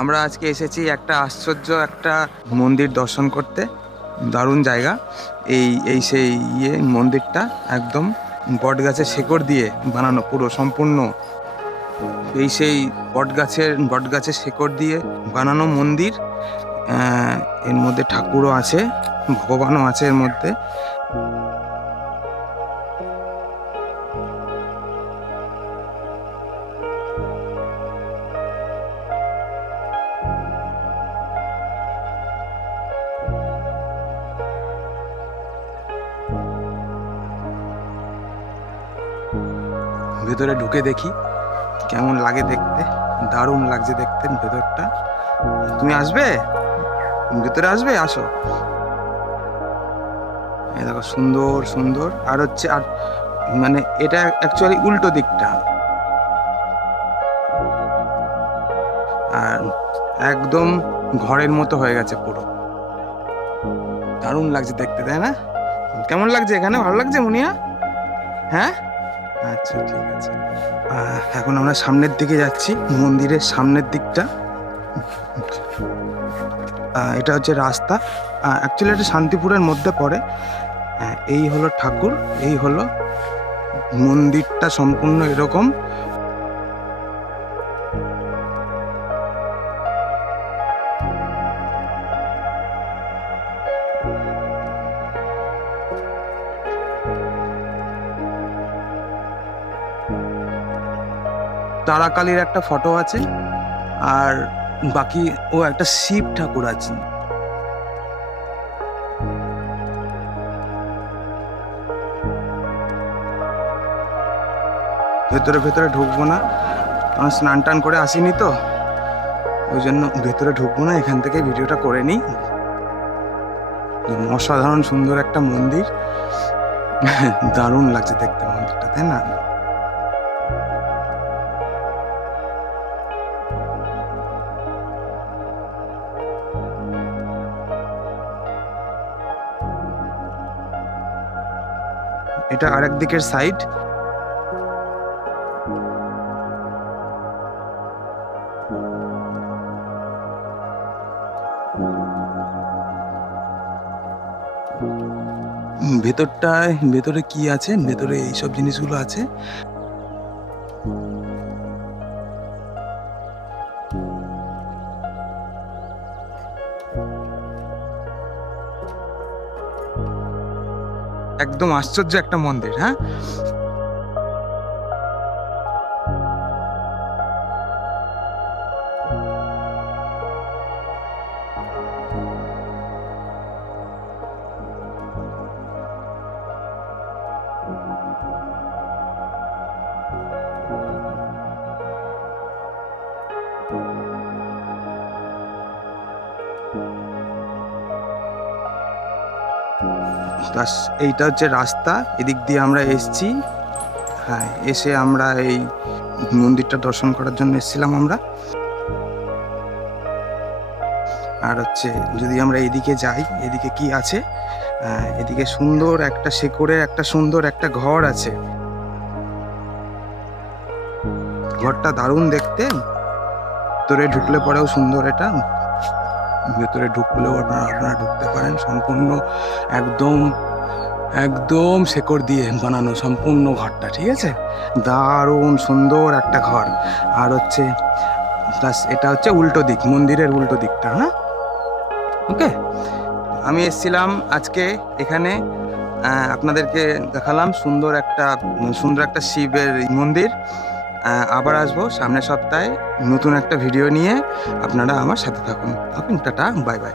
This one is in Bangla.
আমরা আজকে এসেছি একটা আশ্চর্য একটা মন্দির দর্শন করতে। দারুণ জায়গা। এই এই সেই ইয়ে মন্দিরটা একদম বট গাছের শেকড় দিয়ে বানানো, পুরো সম্পূর্ণ। এই সেই বট গাছের বট গাছের শেকড় দিয়ে বানানো মন্দির। এর মধ্যে ঠাকুরও আছে, ভগবানও আছে এর মধ্যে। ভেতরে ঢুকে দেখি। কেমন লাগে দেখতে? দারুণ লাগছে দেখতে ভেতরটা। তুমি আসবে? ভেতরে আসবে? আসো। দেখো, সুন্দর সুন্দর। আর হচ্ছে, আর মানে এটা অ্যাকচুয়ালি উল্টো দিকটা। আর একদম ঘরের মতো হয়ে গেছে পুরো। দারুণ লাগছে দেখতে, তাই না? কেমন লাগছে এখানে? ভালো লাগছে মুনিয়া? হ্যাঁ? আচ্ছা ঠিক আছে। এখন আমরা সামনের দিকে যাচ্ছি, মন্দিরের সামনের দিকটা। এটা হচ্ছে রাস্তা। অ্যাকচুয়ালি এটা শান্তিপুরের মধ্যে পড়ে। এই হলো ঠাকুর, এই হলো মন্দিরটা সম্পূর্ণ এরকম। তারাকালীর একটা ফটো আছে, আর বাকি ও একটা শিব ঠাকুর আছে। ভেতরে ভেতরে ঢুকবো না, কারণ স্নান টান করে আসিনি তো, ওই জন্য ভেতরে ঢুকবো না, এখান থেকে ভিডিওটা করে নিই। অসাধারণ সুন্দর একটা মন্দির, দারুণ লাগছে দেখতে মন্দিরটা, তাই না? এটা আরেক দিকের সাইড ভেতরটায় ভেতরে কি আছে? ভেতরে এইসব জিনিসগুলো আছে। একদম আশ্চর্য একটা মন্দির হ্যাঁ? এইটা হচ্ছে রাস্তা এদিক দিয়ে আমরা এসছি। হ্যাঁ এসে আমরা এই মন্দিরটা দর্শন করার জন্য এসেছিলাম আমরা। আর হচ্ছে যদি আমরা এদিকে যাই এদিকে কি আছে? আহ, এদিকে সুন্দর একটা শেকড়ের একটা সুন্দর একটা ঘর আছে। ঘরটা দারুণ দেখতে। ভেতরে ঢুকলে পরেও সুন্দর এটা। ভেতরে ঢুকলেও আপনারা আপনারা ঢুকতে পারেন। সম্পূর্ণ একদম একদম শেকড় দিয়ে বানানো সম্পূর্ণ ঘরটা, ঠিক আছে? দারুণ সুন্দর একটা ঘর। আর হচ্ছে প্লাস এটা হচ্ছে উল্টো দিক, মন্দিরের উল্টো দিকটা হ্যাঁ? ওকে? আমি এসেছিলাম আজকে এখানে আপনাদেরকে দেখালাম সুন্দর একটা সুন্দর একটা শিবের মন্দির। আবার আসব সামনের সপ্তাহে নতুন একটা ভিডিও নিয়ে আপনারা আমার সাথে থাকুন। থাকুন টাটা বাই বাই